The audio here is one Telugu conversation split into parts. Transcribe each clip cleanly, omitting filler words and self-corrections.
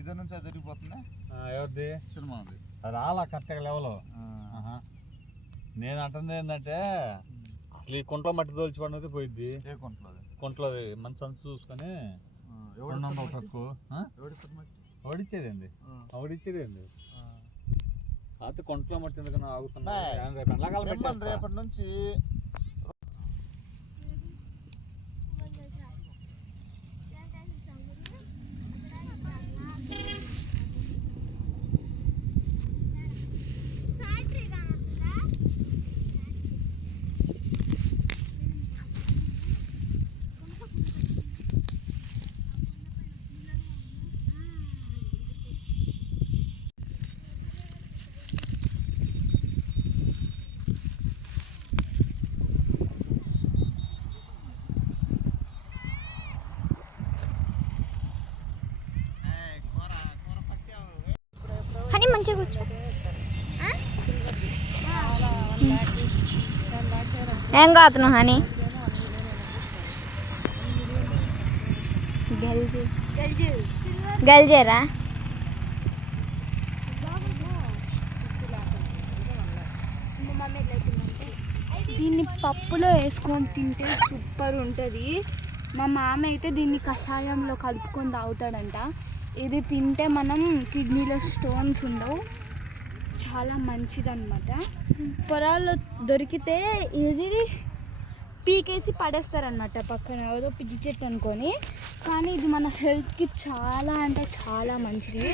ఇదే నుంచి అది తిరిగిపోతుందా? ఎవరిది? సినిమా ఉంది రాలా కరెక్ట్గా లెవెల్. నేను అంటుంది ఏంటంటే అసలు ఈ కుంట్లో మట్టి తోల్చిపడినది పోయిద్ది. ఏ కుంట్లో మంచి సంత చూసుకొని 200 ట్రక్కు ఓడిచ్చేదండి కాకపోతే కుంట్లో మట్టి ఎందుకన్నా ఆగుతున్నా రేపటి నుంచి అని మంచిగా కూర్చో. ఏం కాదు హనీ గల్జేరా దీన్ని పప్పులో వేసుకొని తింటే సూపర్ ఉంటుంది. మా మామ అయితే దీన్ని కషాయంలో కలుపుకొని తాగుతాడంట. ఇది తింటే మనం కిడ్నీలో స్టోన్స్ ఉండవు, చాలా మంచిదన్నమాట. పొలాల్లో దొరికితే ఇది పీకేసి పడేస్తారనమాట పక్కన ఏదో పిచ్చి చెట్టు అనుకొని. కానీ ఇది మన హెల్త్కి చాలా అంటే చాలా మంచిది.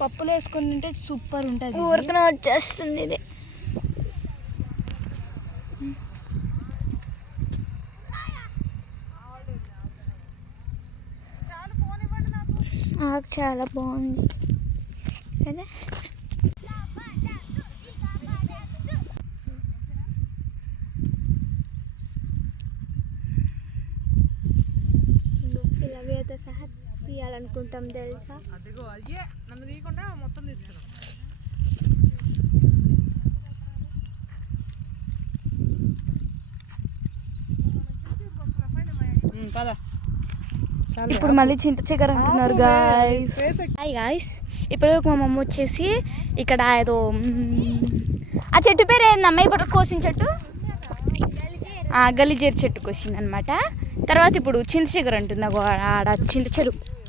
పప్పులో వేసుకొని తింటే సూపర్ ఉంటుంది. ఊరికనే వచ్చేస్తుంది ఇది. ఆకు చాలా బాగుంది కదా. పిల్లలతో సహా తీయాలనుకుంటాం తెలుసా. నన్ను తీయకుండా మొత్తం తీస్తున్నాం. ఇప్పుడు మళ్ళీ చింత చికెన్ అంటున్నారు గాయస్. హాయ్ గాయస్, ఇప్పుడు మా మమ్మ వచ్చేసి ఇక్కడ ఏదో ఆ చెట్టు పేరు ఏందమ్మా ఇప్పుడు కోసిన చెట్టు? గలిజేరు చెట్టు కోసింది అనమాట. తర్వాత ఇప్పుడు చింత చిగురు అంటుంది. ఆడ చింత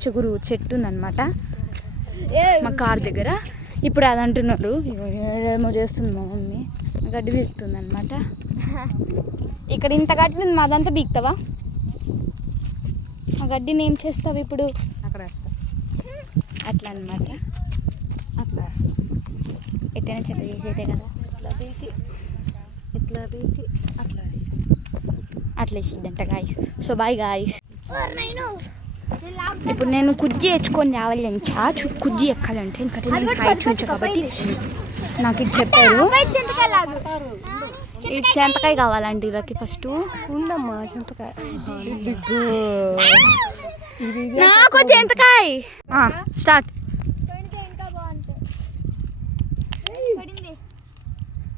చిగురు చెట్టు ఉందన్నమాట మా కార్ దగ్గర. ఇప్పుడు అది అంటున్నారు. ఏమో చేస్తుంది మా మమ్మీ, గడ్డి బీకుతుంది అనమాట. ఇక్కడ ఇంత గడ్డి ఉంది, మాదంతా బీకుతావా? ఆ గడ్డిని ఏం చేస్తావు ఇప్పుడు? అక్కడ వేస్తా. అట్లా అనమాట. అట్లా వేస్తా. ఎట్టైనా చెత్త చేసేదే కదా. ఇట్లా బీకి అట్లా వేస్తా. అట్లా వేసిద్దంట గాయస్. So bye guys. ఇప్పుడు నేను కుజ్జి ఎచ్చుకొని రావాలి. నేను చాచు కుజ్జి ఎక్కాలంటే ఎందుకంటే నేను హైట్ నుంచి కాబట్టి నాకు ఇది చెప్పారు. ఇది చింతకాయ కావాలండి వీళ్ళకి. ఫస్ట్ ఉందమ్మా చింతకాయ. నాకు చింతకాయ. స్టార్ట్.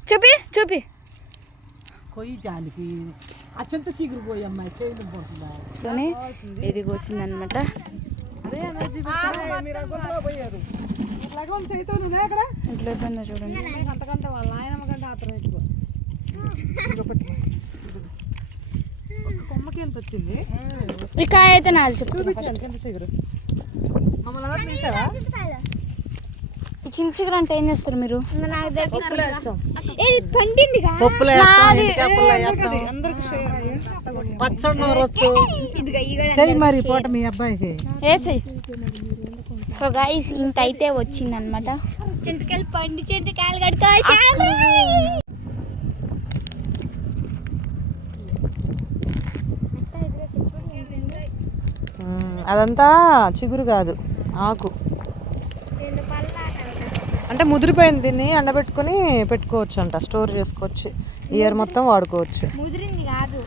చూపి కొయ్యి జానికి ఆ చింత చిగురు పోయి అమ్మాయి చేయని ఇది వచ్చిందనమాట. ఇంట్లో చూడండి. అంతకంటే వాళ్ళ నాయనమ్మ కంటే ఆత్రం ఎక్కువ. కొమ్మకి ఎంత వచ్చింది? ఈ కాయ అయితే నాది చూపించాను చింత చిగురు. మమ్మల్ని తీసావా? ఈ చింత చిగురు అంటే ఏం చేస్తారు మీరు? మరి పోట మీ అబ్బాయికి వేసి. సో గైస్ ఇంత అయితే వచ్చిందనమాట. చింతకాయలు పండు చింతకాయలు కడుకో. అదంతా చిగురు కాదు, ఆకు. అంటే ముదిరిపోయింది. దీన్ని ఎండబెట్టుకుని పెట్టుకోవచ్చు అంట, స్టోర్ చేసుకోవచ్చు, ఇయర్ మొత్తం వాడుకోవచ్చు. ముదిరింది కాదు.